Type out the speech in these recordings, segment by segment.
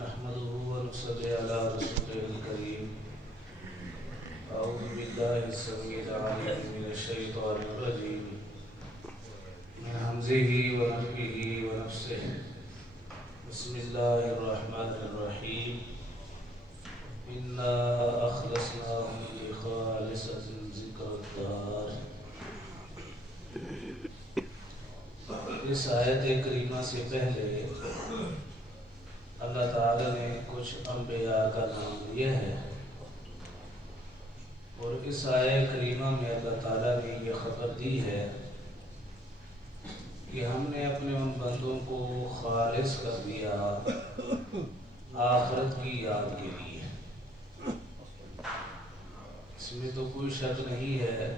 نحمده ونصلي على رسوله الكريم. أعوذ بالله السميع العليم من الشيطان الرجيم من همزه ونفخه ونفسه. بسم الله الرحمن الرحيم. إنا أخلصناهم بخالصة ذكر الدار. اس آیت کریمہ سے پہلے اللہ تعالی نے کچھ انبیاء کا نام لیا ہے، اور اس آیت کریمہ میں اللہ تعالی نے یہ خبر دی ہے کہ ہم نے اپنے ان بندوں کو خالص کر دیا آخرت کی یاد کے لیے۔ اس میں تو کوئی شک نہیں ہے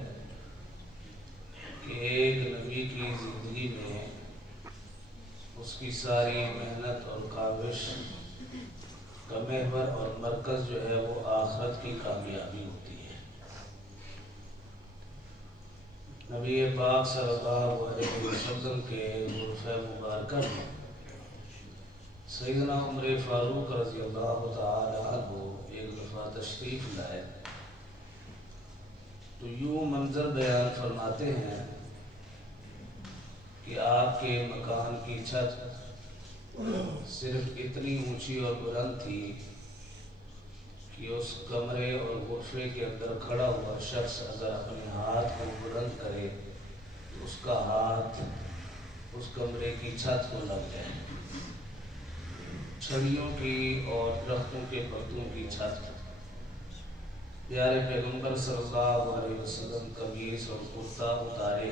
کہ ایک نبی کی زندگی میں اس کی ساری محنت اور کاوش کا محور اور مرکز جو ہے وہ آخرت کی کامیابی ہوتی ہے۔ نبی پاک صلی اللہ علیہ وسلم کے غرفہ مبارکہ میں سیدنا عمر فاروق رضی اللہ تعالی عنہ ایک دفعہ تشریف لائے تو یوں منظر بیان فرماتے ہیں کہ آپ کے مکان کی چھت صرف اتنی اونچی اور بلند تھی کہ اس کمرے اور غرفے کے اندر کھڑا ہوا شخص اگر اپنے ہاتھ کو بلند کرے تو اس کا ہاتھ اس کمرے کی چھت کو لگ جائے۔ چھڑیوں کی اور درختوں کے پتوں کی چھت۔ پیارے پیغمبر صلی اللہ علیہ وسلم قمیص اور کرتا اتارے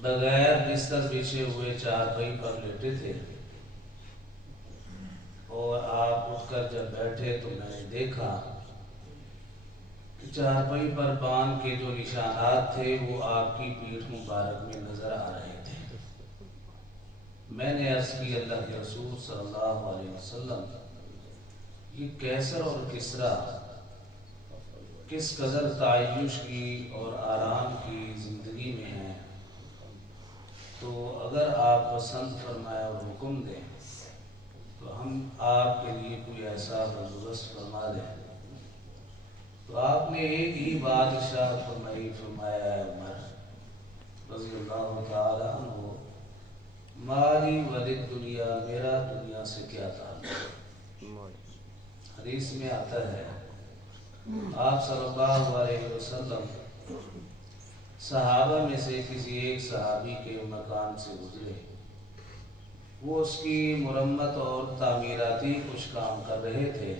بغیر بستر بچھے ہوئے چارپائی پر لیٹے تھے، اور آپ اٹھ کر جب بیٹھے تو میں نے دیکھا کہ چارپائی پر باندھ کے جو نشانات تھے وہ آپ کی پیٹھ مبارک میں نظر آ رہے تھے۔ میں نے عرض کی اللہ کے رسول صلی اللہ علیہ وسلم، یہ کیسر اور کسرا کس قدر تعیش کی اور آرام کی زندگی میں ہیں، تو اگر آپ پسند فرمائے اور حکم دیں تو ہم آپ کے لیے کوئی ایسا بندوبست فرما دیں۔ تو آپ نے ایک ہی بات ارشاد فرمائی، فرمایا ہے عمر رضی اللہ تعالی عنہ، مالی ولد دنیا، میرا دنیا سے کیا تعلق۔ حدیث میں آتا ہے آپ صلی اللہ علیہ وسلم صحابہ میں سے کسی ایک صحابی کے مکان سے گزرے، وہ اس کی مرمت اور تعمیراتی کچھ کام کر رہے تھے۔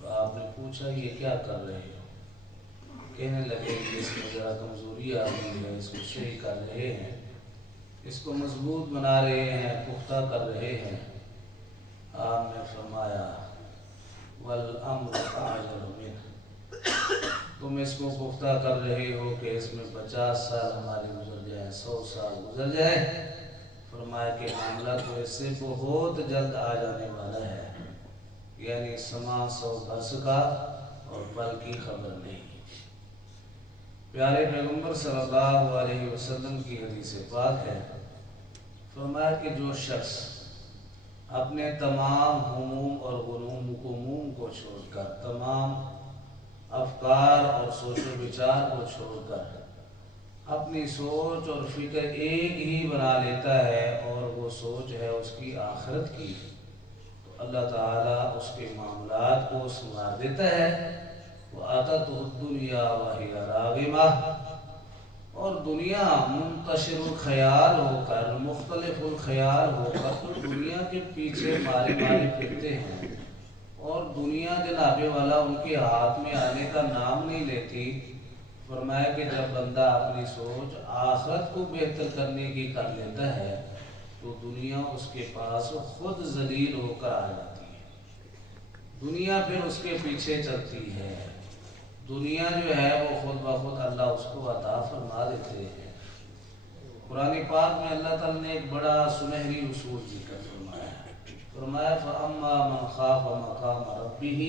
تو آپ نے پوچھا یہ کیا کر رہے ہو؟ کہنے لگے کہ اس میں ذرا کمزوری آ گئی ہے، اس کو صحیح کر رہے ہیں، اس کو مضبوط بنا رہے ہیں، پختہ کر رہے ہیں۔ آپ نے فرمایا والامر اعجل منہ، تم اس کو پختہ کر رہے ہو کہ اس میں 50 سال ہمارے گزر جائیں، 100 سال گزر جائیں۔ فرمایا کہ معاملہ تو اس سے بہت جلد آ جانے والا ہے، یعنی سما 100 برس کا اور پل کی خبر نہیں۔ پیارے پیغمبر صلی اللہ علیہ وسلم کی حدیث پاک ہے، فرمایا کہ جو شخص اپنے تمام ہموم اور غموم کو چھوڑ کر، تمام افکار اور سوچ و بچار کو چھوڑ کر اپنی سوچ اور فکر ایک ہی بنا لیتا ہے، اور وہ سوچ ہے اس کی آخرت کی، تو اللہ تعالیٰ اس کے معاملات کو سنوار دیتا ہے۔ وَآتَتْهُ الدُّنْيَا وَهِيَ رَاغِمَةٌ، اور دنیا منتشر الخیال ہو کر، مختلف الخیال ہو کر دنیا کے پیچھے مارے پھرتے ہیں، اور دنیا جناب والا ان کے ہاتھ میں آنے کا نام نہیں لیتی۔ فرمایا کہ جب بندہ اپنی سوچ آخرت کو بہتر کرنے کی کر لیتا ہے تو دنیا اس کے پاس خود ذلیل ہو کر آ جاتی ہے، دنیا پھر اس کے پیچھے چلتی ہے، دنیا جو ہے وہ خود بخود اللہ اس کو عطا فرما دیتے ہیں۔ قرآن پاک میں اللہ تعالیٰ نے ایک بڑا سنہری اصول ذکر فرمایا ہے، فرمایا فَأَمَّا مَنْ خَافَ مَقَامَ رَبِّهِ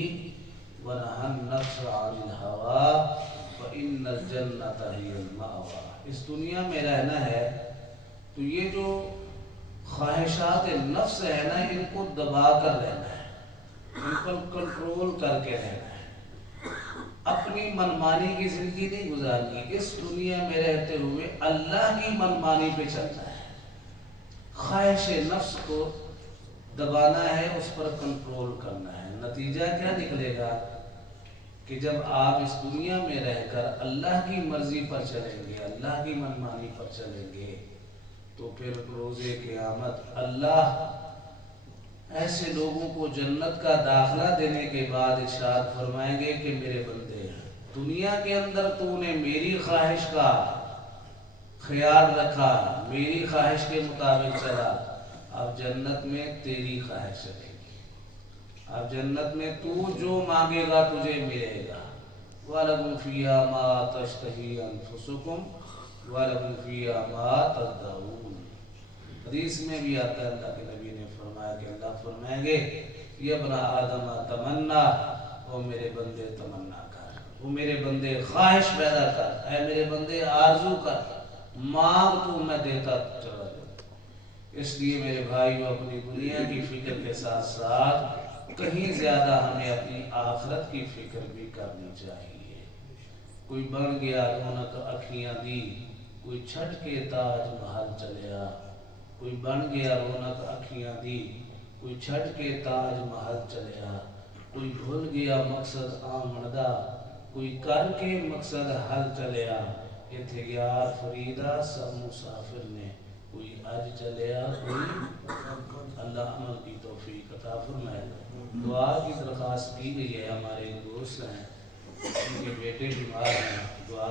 وَنَهَى النَّفْسَ عَنِ الْهَوَىٰ فَإِنَّ الْجَنَّةَ هِيَ الْمَأْوَىٰ۔ اس دنیا میں رہنا ہے تو یہ جو خواہشات نفس ہے نا، ان کو دبا کر رہنا ہے، ان کو کنٹرول کر کے رہنا ہے، اپنی منمانی کی زندگی نہیں گزارنی، اس دنیا میں رہتے ہوئے اللہ کی منمانی پہ چلنا ہے، خواہش نفس کو دبانا ہے، اس پر کنٹرول کرنا ہے۔ نتیجہ کیا نکلے گا کہ جب آپ اس دنیا میں رہ کر اللہ کی مرضی پر چلیں گے، اللہ کی منمانی پر چلیں گے، تو پھر روز قیامت اللہ ایسے لوگوں کو جنت کا داخلہ دینے کے بعد ارشاد فرمائیں گے کہ میرے بندے، دنیا کے اندر تو نے میری خواہش کا خیال رکھا، میری خواہش کے مطابق چلا، اب جنت میں تیری خواہش چلے گی، اب جنت میں تو جو مانگے گا تجھے ملے گا۔ وَلَكُمْ فِيهَا مَا تَشْتَهِي أَنفُسُكُمْ وَلَكُمْ فِيهَا مَا تَدَّعُونَ۔ حدیث میں بھی آتا ہے، اللہ کے نبی نے فرمایا کہ اللہ فرمائیں گے یا ابن آدم تمنا، او میرے بندے تمنا کر، او میرے بندے خواہش پیدا کر، اے میرے بندے آرزو کر، مانگ تو میں دیتا چلا جاؤں۔ اس لیے میرے بھائیو، اپنی دنیا کی فکر کے ساتھ ساتھ کہیں زیادہ ہمیں اپنی آخرت کی فکر بھی کرنی چاہیے۔ کوئی بن گیا رونق اکھیاں دی، کوئی چھٹ کے تاج محل چلیا، کوئی بن گیا رونق اکھیاں دی، کوئی چھٹ کے تاج محل چلیا، کوئی بھول گیا مقصد آمدہ، کوئی کر کے مقصد حل چلیا، اتھے یار فریدہ سب مسافر نے، کوئی اج چلیا کوئی، اللہ عمل کی توفیق عطا فرمائے۔ دعا کی درخواست کی گئی ہے، ہمارے ایک دوست ہیں، ان کے بیٹے بیمار ہیں، دعا